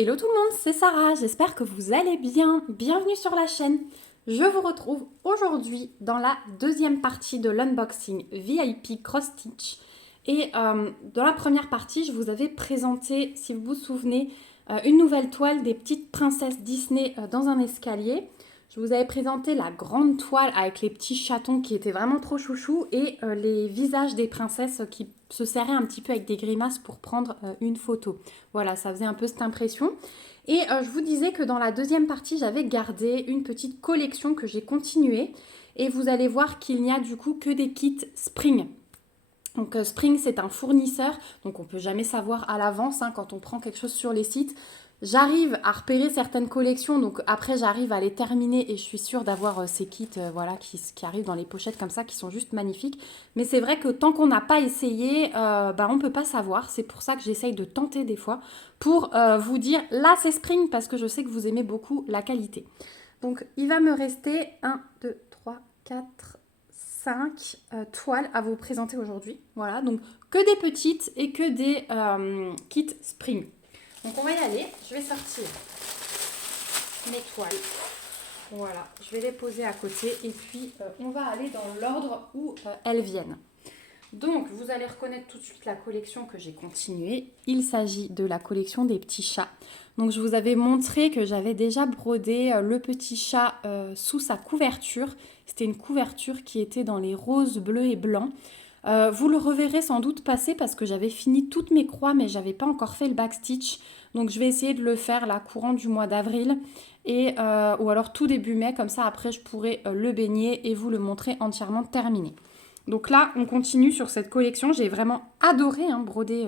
Hello tout le monde, c'est Sarah, j'espère que vous allez bien. Bienvenue sur la chaîne. Je vous retrouve aujourd'hui dans la deuxième partie de l'unboxing VIP Cross Stitch. Et dans la première partie, je vous avais présenté, si vous vous souvenez, une nouvelle toile des petites princesses Disney dans un escalier. Je vous avais présenté la grande toile avec les petits chatons qui étaient vraiment trop chouchous et les visages des princesses qui se serraient un petit peu avec des grimaces pour prendre une photo. Voilà, ça faisait un peu cette impression. Et je vous disais que dans la deuxième partie, j'avais gardé une petite collection que j'ai continuée. Et vous allez voir qu'il n'y a du coup que des kits Spring. Donc Spring, c'est un fournisseur, donc on ne peut jamais savoir à l'avance quand on prend quelque chose sur les sites. J'arrive à repérer certaines collections, donc après j'arrive à les terminer et je suis sûre d'avoir ces kits voilà, qui arrivent dans les pochettes comme ça, qui sont juste magnifiques. Mais c'est vrai que tant qu'on n'a pas essayé, on ne peut pas savoir. C'est pour ça que j'essaye de tenter des fois pour vous dire, là c'est Spring, parce que je sais que vous aimez beaucoup la qualité. Donc il va me rester 1, 2, 3, 4... 5 toiles à vous présenter aujourd'hui. Voilà, donc que des petites et que des kits Spring. Donc on va y aller. Je vais sortir mes toiles. Voilà, je vais les poser à côté et puis on va aller dans l'ordre où elles viennent. Donc vous allez reconnaître tout de suite la collection que j'ai continuée. Il s'agit de la collection des petits chats. Donc je vous avais montré que j'avais déjà brodé le petit chat sous sa couverture. C'était une couverture qui était dans les roses, bleus et blancs. Vous le reverrez sans doute passer parce que j'avais fini toutes mes croix mais j'avais pas encore fait le backstitch. Donc je vais essayer de le faire là courant du mois d'avril ou alors tout début mai, comme ça après je pourrai le baigner et vous le montrer entièrement terminé. Donc là on continue sur cette collection, j'ai vraiment adoré broder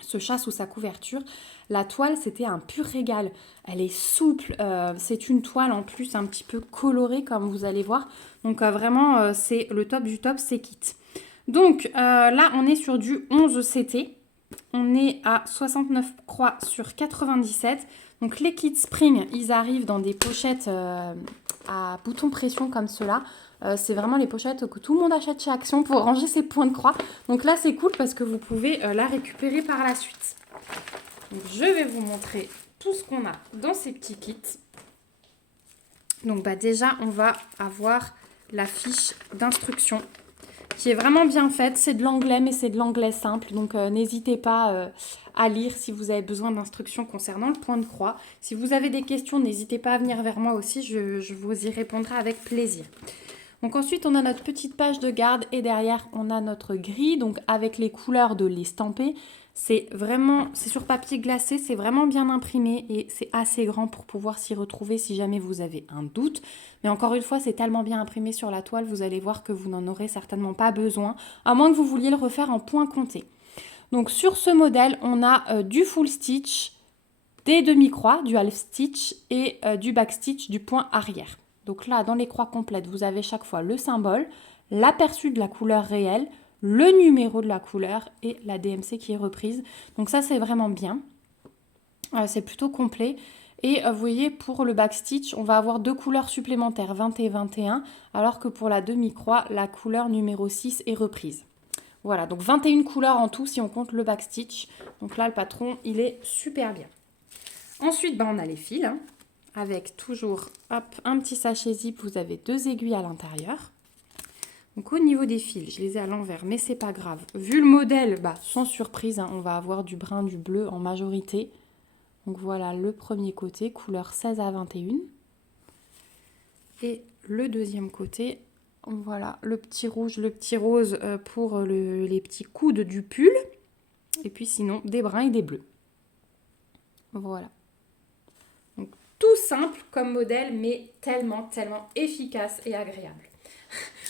ce chat sous sa couverture. La toile, c'était un pur régal. Elle est souple. C'est une toile en plus un petit peu colorée comme vous allez voir. Donc vraiment, c'est le top du top, c'est kit. Donc là, on est sur du 11 CT. On est à 69 croix sur 97. Donc les kits Spring, ils arrivent dans des pochettes à bouton pression comme cela. C'est vraiment les pochettes que tout le monde achète chez Action pour ranger ses points de croix. Donc là, c'est cool parce que vous pouvez la récupérer par la suite. Donc, je vais vous montrer tout ce qu'on a dans ces petits kits. Donc déjà, on va avoir la fiche d'instruction qui est vraiment bien faite. C'est de l'anglais, mais c'est de l'anglais simple. Donc n'hésitez pas à lire si vous avez besoin d'instructions concernant le point de croix. Si vous avez des questions, n'hésitez pas à venir vers moi aussi. Je vous y répondrai avec plaisir. Donc ensuite, on a notre petite page de garde et derrière, on a notre grille, donc avec les couleurs de l'estampé. C'est sur papier glacé, c'est vraiment bien imprimé et c'est assez grand pour pouvoir s'y retrouver si jamais vous avez un doute. Mais encore une fois, c'est tellement bien imprimé sur la toile, vous allez voir que vous n'en aurez certainement pas besoin, à moins que vous vouliez le refaire en point compté. Donc sur ce modèle, on a du full stitch, des demi-croix, du half stitch et du back stitch du point arrière. Donc là, dans les croix complètes, vous avez chaque fois le symbole, l'aperçu de la couleur réelle, le numéro de la couleur et la DMC qui est reprise. Donc ça, c'est vraiment bien. C'est plutôt complet. Et vous voyez, pour le backstitch, on va avoir deux couleurs supplémentaires, 20 et 21, alors que pour la demi-croix, la couleur numéro 6 est reprise. Voilà, donc 21 couleurs en tout si on compte le backstitch. Donc là, le patron, il est super bien. Ensuite, on a les fils. Avec toujours un petit sachet zip, vous avez deux aiguilles à l'intérieur. Donc au niveau des fils, je les ai à l'envers, mais c'est pas grave. Vu le modèle, sans surprise, on va avoir du brun, du bleu en majorité. Donc voilà le premier côté, couleur 16 à 21. Et le deuxième côté, voilà le petit rouge, le petit rose pour les petits coudes du pull. Et puis sinon, des bruns et des bleus. Voilà. Tout simple comme modèle, mais tellement, tellement efficace et agréable.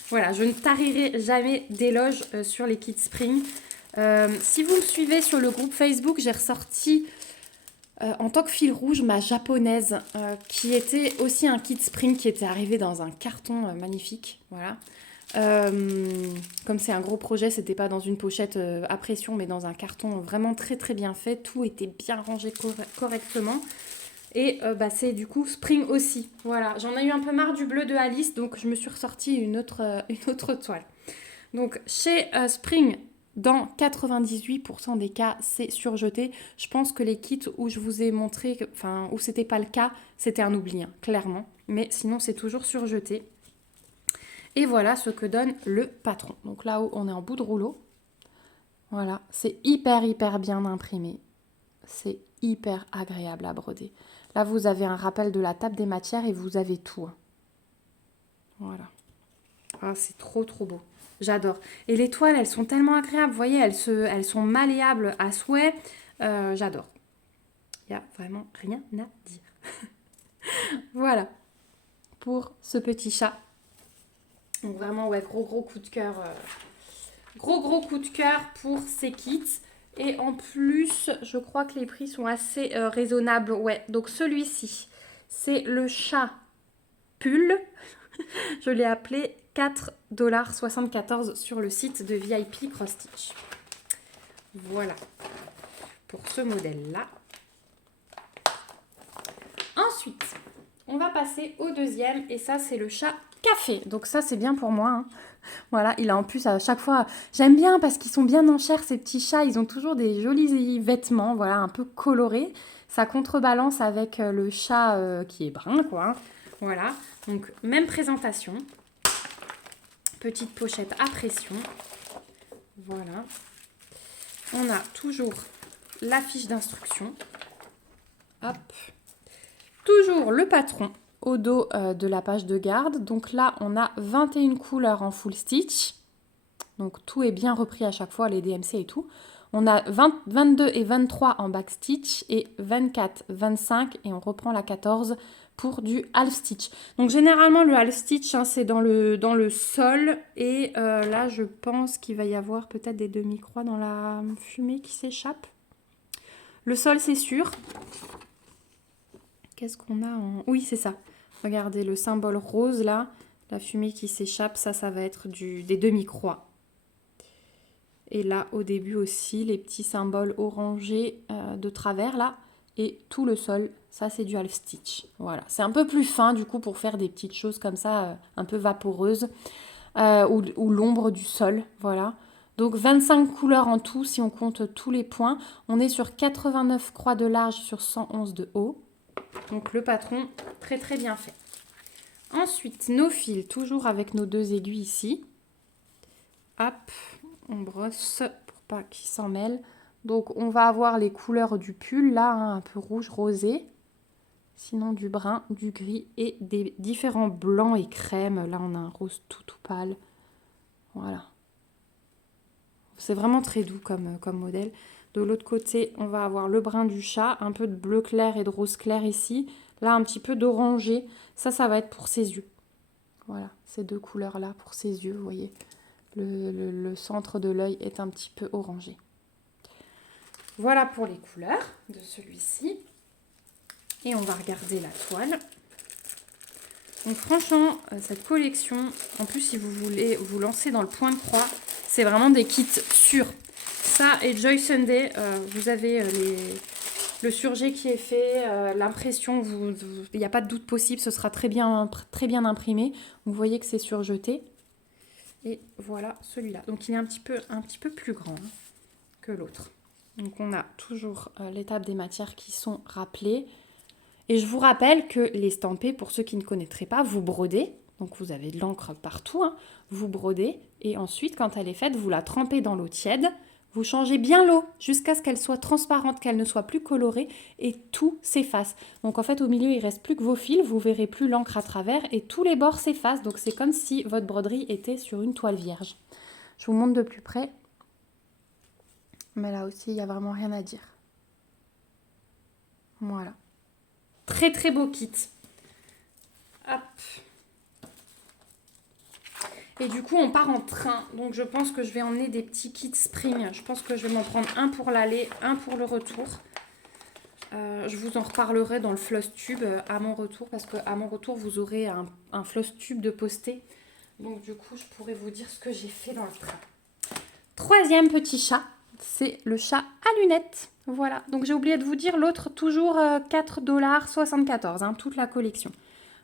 Voilà, je ne tarirai jamais d'éloges sur les kits Spring. Si vous me suivez sur le groupe Facebook, j'ai ressorti en tant que fil rouge ma japonaise, qui était aussi un kit Spring qui était arrivé dans un carton magnifique. Voilà. Comme c'est un gros projet, c'était pas dans une pochette à pression, mais dans un carton vraiment très très bien fait. Tout était bien rangé correctement. Et c'est du coup Spring aussi. Voilà, j'en ai eu un peu marre du bleu de Alice, donc je me suis ressorti une autre toile. Donc chez Spring, dans 98% des cas, c'est surjeté. Je pense que les kits où je vous ai montré, enfin, où c'était pas le cas, c'était un oubli, hein, clairement. Mais sinon, c'est toujours surjeté. Et voilà ce que donne le patron. Donc là où on est en bout de rouleau, voilà, c'est hyper bien imprimé. C'est hyper agréable à broder. Là, vous avez un rappel de la table des matières et vous avez tout, hein. Voilà. Ah, c'est trop beau. J'adore. Et les toiles, elles sont tellement agréables. Vous voyez, elles sont malléables à souhait. J'adore. Il n'y a vraiment rien à dire. Voilà. Pour ce petit chat. Donc vraiment, ouais, gros coup de cœur. Gros coup de cœur pour ces kits. Et en plus, je crois que les prix sont assez raisonnables. Ouais, donc celui-ci, c'est le chat pull. Je l'ai appelé 4,74 $ sur le site de VIP Cross Stitch. Voilà pour ce modèle-là. Ensuite, on va passer au deuxième et ça, c'est le chat café. Donc ça, c'est bien pour moi, hein. Voilà, il a en plus à chaque fois... J'aime bien parce qu'ils sont bien en chair, ces petits chats. Ils ont toujours des jolis vêtements, voilà, un peu colorés. Ça contrebalance avec le chat qui est brun, quoi, hein. Voilà, donc même présentation. Petite pochette à pression. Voilà. On a toujours la fiche d'instruction. Hop. Toujours le patron au dos de la page de garde. Donc là, on a 21 couleurs en full stitch. Donc tout est bien repris à chaque fois, les DMC et tout. On a 22 et 23 en back stitch et 24, 25 et on reprend la 14 pour du half stitch. Donc généralement le half stitch, hein, c'est dans le sol et là je pense qu'il va y avoir peut-être des demi-croix dans la fumée qui s'échappe. Le sol c'est sûr. Qu'est-ce qu'on a en... Oui, c'est ça. Regardez le symbole rose là, la fumée qui s'échappe, ça va être des demi-croix. Et là, au début aussi, les petits symboles orangés de travers, là. Et tout le sol, ça, c'est du half stitch. Voilà. C'est un peu plus fin, du coup, pour faire des petites choses comme ça, un peu vaporeuses. Ou l'ombre du sol, voilà. Donc, 25 couleurs en tout, si on compte tous les points. On est sur 89 croix de large sur 111 de haut. Donc, le patron, très bien fait. Ensuite, nos fils, toujours avec nos 2 aiguilles ici. Hop, on brosse pour pas qu'ils s'en mêlent. Donc on va avoir les couleurs du pull là, hein, un peu rouge rosé. Sinon du brun, du gris et des différents blancs et crème. Là on a un rose tout pâle. Voilà. C'est vraiment très doux comme modèle. De l'autre côté, on va avoir le brun du chat, un peu de bleu clair et de rose clair ici. Là un petit peu d'orangé. Ça va être pour ses yeux. Voilà, ces 2 couleurs là pour ses yeux, vous voyez. Le centre de l'œil est un petit peu orangé. Voilà pour les couleurs de celui-ci. Et on va regarder la toile. Donc franchement, cette collection, en plus si vous voulez vous lancer dans le point de croix, c'est vraiment des kits sûrs. Ça et Joy Sunday, vous avez le surjet qui est fait, l'impression, il n'y a pas de doute possible, ce sera très bien imprimé. Vous voyez que c'est surjeté. Et voilà celui-là. Donc il est un petit peu plus grand, hein, que l'autre. Donc on a toujours l'étape des matières qui sont rappelées. Et je vous rappelle que l'estampé, pour ceux qui ne connaîtraient pas, vous brodez. Donc vous avez de l'encre partout, hein, vous brodez. Et ensuite, quand elle est faite, vous la trempez dans l'eau tiède. Vous changez bien l'eau jusqu'à ce qu'elle soit transparente, qu'elle ne soit plus colorée et tout s'efface. Donc en fait, au milieu, il ne reste plus que vos fils. Vous verrez plus l'encre à travers et tous les bords s'effacent. Donc c'est comme si votre broderie était sur une toile vierge. Je vous montre de plus près. Mais là aussi, il n'y a vraiment rien à dire. Voilà. Très beau kit. Hop. Et du coup, on part en train. Donc, je pense que je vais emmener des petits kits spring. Je pense que je vais m'en prendre un pour l'aller, un pour le retour. Je vous en reparlerai dans le floss tube à mon retour. Parce qu'à mon retour, vous aurez un floss tube de posté. Donc, du coup, je pourrai vous dire ce que j'ai fait dans le train. Troisième petit chat, c'est le chat à lunettes. Voilà. Donc, j'ai oublié de vous dire l'autre, toujours 4,74 $, hein, toute la collection.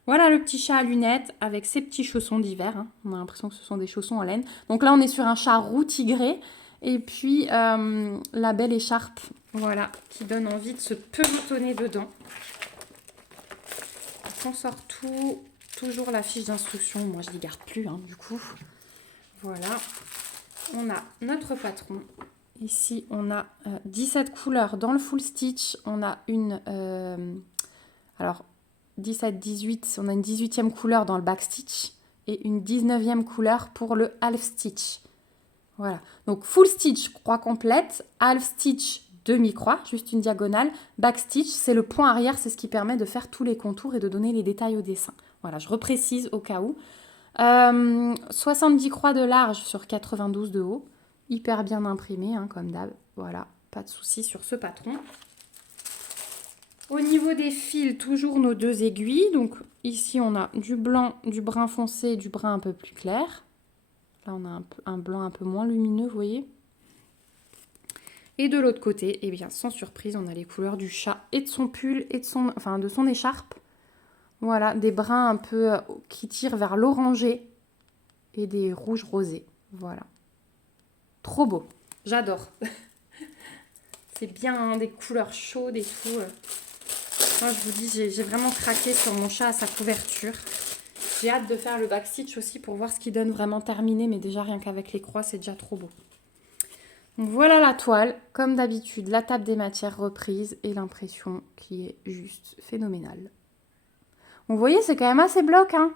Voilà le petit chat à lunettes avec ses petits chaussons d'hiver, hein. On a l'impression que ce sont des chaussons en laine. Donc là, on est sur un chat roux tigré. Et puis la belle écharpe, voilà, qui donne envie de se pelotonner dedans. On sort tout, toujours la fiche d'instruction. Moi, je ne les garde plus, hein, du coup. Voilà. On a notre patron. Ici, on a 17 couleurs dans le full stitch. On a une... alors, 17, 18, on a une 18e couleur dans le back stitch et une 19e couleur pour le half stitch. Voilà. Donc, full stitch, croix complète. Half stitch, demi-croix, juste une diagonale. Back stitch, c'est le point arrière. C'est ce qui permet de faire tous les contours et de donner les détails au dessin. Voilà, je reprécise au cas où. 70 croix de large sur 92 de haut. Hyper bien imprimé, hein, comme d'hab. Voilà, pas de souci sur ce patron. Au niveau des fils, toujours nos 2 aiguilles. Donc ici, on a du blanc, du brun foncé et du brun un peu plus clair. Là, on a un blanc un peu moins lumineux, vous voyez. Et de l'autre côté, eh bien, sans surprise, on a les couleurs du chat et de son pull et de son écharpe. Voilà, des bruns un peu qui tirent vers l'orangé et des rouges rosés. Voilà. Trop beau. J'adore. C'est bien, hein, des couleurs chaudes et tout. Moi, je vous dis, j'ai vraiment craqué sur mon chat à sa couverture. J'ai hâte de faire le backstitch aussi pour voir ce qu'il donne vraiment terminé. Mais déjà, rien qu'avec les croix, c'est déjà trop beau. Donc voilà la toile. Comme d'habitude, la table des matières reprise et l'impression qui est juste phénoménale. Donc, vous voyez, c'est quand même assez bloc, hein.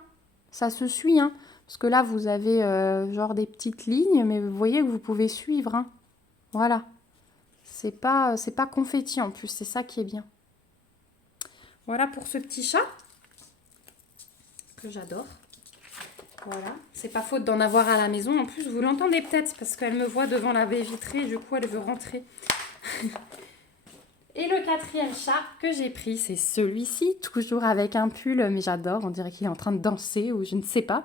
Ça se suit, hein. Parce que là, vous avez genre des petites lignes, mais vous voyez que vous pouvez suivre, hein. Voilà. C'est pas confetti en plus, c'est ça qui est bien. Voilà pour ce petit chat que j'adore. Voilà, c'est pas faute d'en avoir à la maison. En plus, vous l'entendez peut-être parce qu'elle me voit devant la baie vitrée et du coup, elle veut rentrer. Et le 4e chat que j'ai pris, c'est celui-ci, toujours avec un pull, mais j'adore, on dirait qu'il est en train de danser ou je ne sais pas.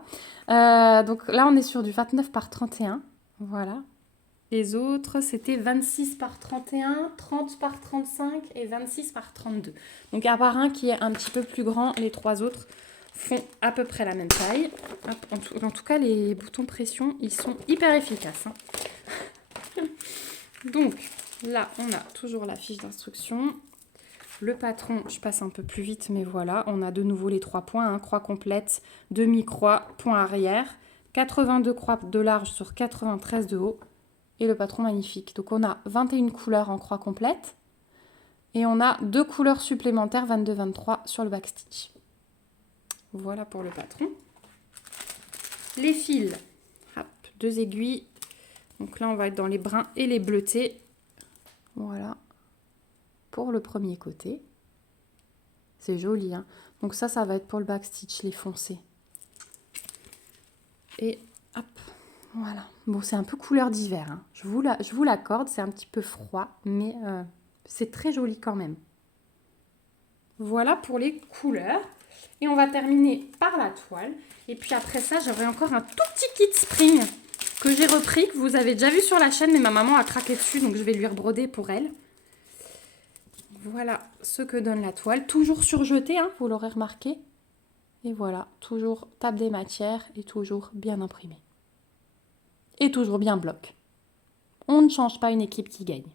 Donc là, on est sur du 29 par 31, voilà. Les autres, c'était 26 par 31, 30 par 35 et 26 par 32. Donc à part un qui est un petit peu plus grand, les 3 autres font à peu près la même taille. En tout cas, les boutons pression, ils sont hyper efficaces, hein. Donc là, on a toujours la fiche d'instruction. Le patron, je passe un peu plus vite, mais voilà. On a de nouveau les 3 points, hein, croix complète, demi-croix, point arrière. 82 croix de large sur 93 de haut. Et le patron magnifique. Donc on a 21 couleurs en croix complète. Et on a 2 couleurs supplémentaires, 22-23 sur le backstitch. Voilà pour le patron. Les fils, hop, 2 aiguilles. Donc là, on va être dans les bruns et les bleutés. Voilà. Pour le premier côté. C'est joli, hein. Donc ça va être pour le backstitch, les foncés. Et hop, voilà. Bon, c'est un peu couleur d'hiver, hein. Je vous l'accorde, c'est un petit peu froid, mais c'est très joli quand même. Voilà pour les couleurs. Et on va terminer par la toile. Et puis après ça, j'aurai encore un tout petit kit spring que j'ai repris, que vous avez déjà vu sur la chaîne, mais ma maman a craqué dessus, donc je vais lui rebroder pour elle. Voilà ce que donne la toile. Toujours surjetée, hein, vous l'aurez remarqué. Et voilà, toujours table des matières et toujours bien imprimé. Et toujours bien bloc. On ne change pas une équipe qui gagne.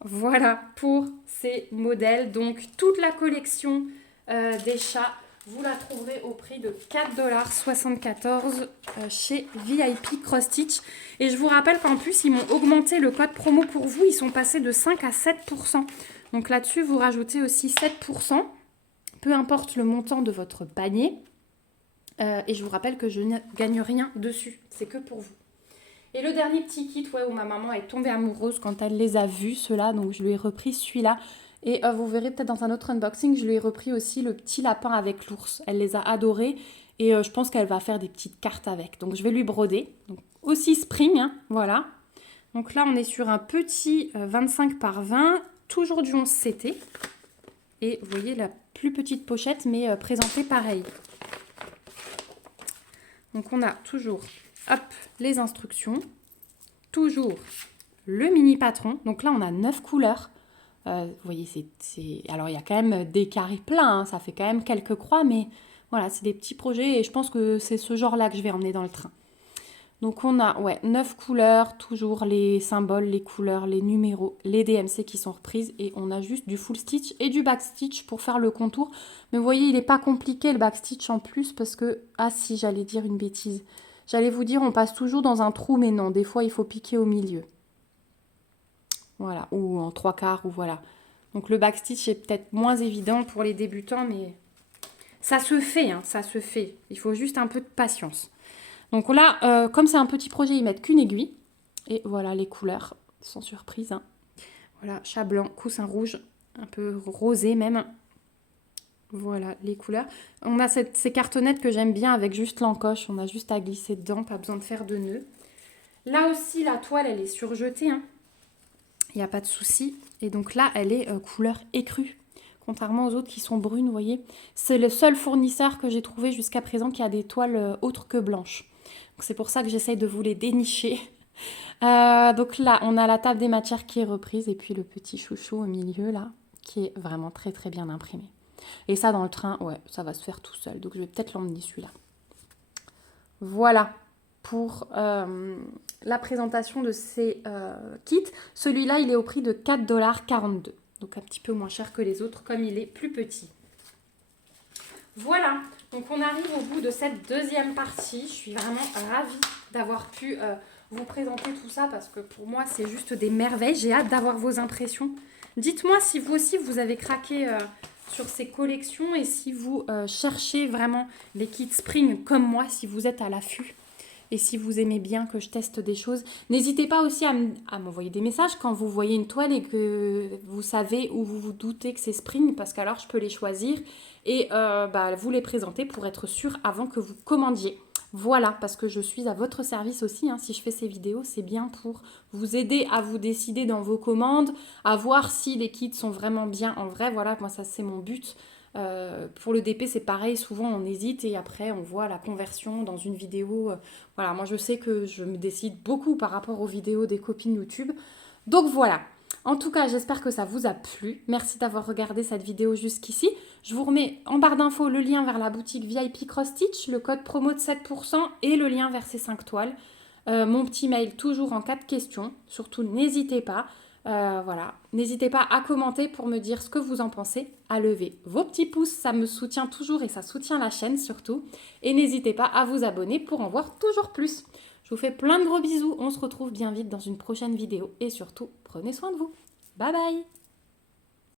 Voilà pour ces modèles. Donc toute la collection des chats, vous la trouverez au prix de 4,74 $ chez VIP Cross Stitch. Et je vous rappelle qu'en plus, ils m'ont augmenté le code promo pour vous. Ils sont passés de 5 à 7%. Donc là-dessus, vous rajoutez aussi 7%. Peu importe le montant de votre panier. Et je vous rappelle que je ne gagne rien dessus. C'est que pour vous. Et le dernier petit kit, où ma maman est tombée amoureuse quand elle les a vus, ceux-là. Donc je lui ai repris celui-là. Et vous verrez peut-être dans un autre unboxing, je lui ai repris aussi le petit lapin avec l'ours. Elle les a adorés. Et je pense qu'elle va faire des petites cartes avec. Donc je vais lui broder. Donc aussi spring, hein, voilà. Donc là, on est sur un petit 25 par 20. Toujours du 11 CT. Et vous voyez la plus petite pochette, mais présentée pareil. Donc on a toujours, hop, les instructions. Toujours le mini patron. Donc là, on a 9 couleurs. Vous voyez, alors il y a quand même des carrés pleins. Hein, ça fait quand même quelques croix, mais voilà, c'est des petits projets. Et je pense que c'est ce genre-là que je vais emmener dans le train. Donc on a 9 couleurs, toujours les symboles, les couleurs, les numéros, les DMC qui sont reprises. Et on a juste du full stitch et du back stitch pour faire le contour. Mais vous voyez, il n'est pas compliqué le back stitch en plus parce que... Ah si, j'allais dire une bêtise. J'allais vous dire, on passe toujours dans un trou, mais non, des fois il faut piquer au milieu. Voilà, ou en 3/4, ou voilà. Donc le back stitch est peut-être moins évident pour les débutants, mais ça se fait, hein, ça se fait. Il faut juste un peu de patience. Donc là, comme c'est un petit projet, ils mettent qu'une aiguille. Et voilà les couleurs, sans surprise. Hein. Voilà, chat blanc, coussin rouge, un peu rosé même. Voilà les couleurs. On a ces cartonnettes que j'aime bien avec juste l'encoche. On a juste à glisser dedans, pas besoin de faire de nœuds. Là aussi, la toile, elle est surjetée. Hein. Il n'y a pas de souci. Et donc là, elle est couleur écrue. Contrairement aux autres qui sont brunes, vous voyez. C'est le seul fournisseur que j'ai trouvé jusqu'à présent qui a des toiles autres que blanches. C'est pour ça que j'essaye de vous les dénicher. Donc là, on a la table des matières qui est reprise et puis le petit chouchou au milieu là, qui est vraiment très très bien imprimé. Et ça dans le train, ouais, ça va se faire tout seul. Donc je vais peut-être l'emmener celui-là. Voilà pour la présentation de ces kits. Celui-là, il est au prix de 4,42 $. Donc un petit peu moins cher que les autres comme il est plus petit. Voilà, donc on arrive au bout de cette deuxième partie. Je suis vraiment ravie d'avoir pu vous présenter tout ça parce que pour moi, c'est juste des merveilles. J'ai hâte d'avoir vos impressions. Dites-moi si vous aussi, vous avez craqué sur ces collections et si vous cherchez vraiment les kits spring comme moi, si vous êtes à l'affût. Et si vous aimez bien que je teste des choses, n'hésitez pas aussi à m'envoyer des messages quand vous voyez une toile et que vous savez ou vous vous doutez que c'est spring, parce qu'alors je peux les choisir et vous les présenter pour être sûr avant que vous commandiez. Voilà, parce que je suis à votre service aussi. Hein. Si je fais ces vidéos, c'est bien pour vous aider à vous décider dans vos commandes, à voir si les kits sont vraiment bien en vrai. Voilà, moi ça c'est mon but. Pour le DP, c'est pareil, souvent on hésite et après on voit la conversion dans une vidéo. Voilà, moi je sais que je me décide beaucoup par rapport aux vidéos des copines YouTube. Donc voilà, en tout cas j'espère que ça vous a plu. Merci d'avoir regardé cette vidéo jusqu'ici. Je vous remets en barre d'infos le lien vers la boutique VIP Cross Stitch, le code promo de 7% et le lien vers ces 5 toiles. Mon petit mail toujours en cas de questions, surtout n'hésitez pas. Voilà, n'hésitez pas à commenter pour me dire ce que vous en pensez, à lever vos petits pouces, ça me soutient toujours et ça soutient la chaîne surtout. Et n'hésitez pas à vous abonner pour en voir toujours plus. Je vous fais plein de gros bisous, on se retrouve bien vite dans une prochaine vidéo et surtout, prenez soin de vous. Bye bye!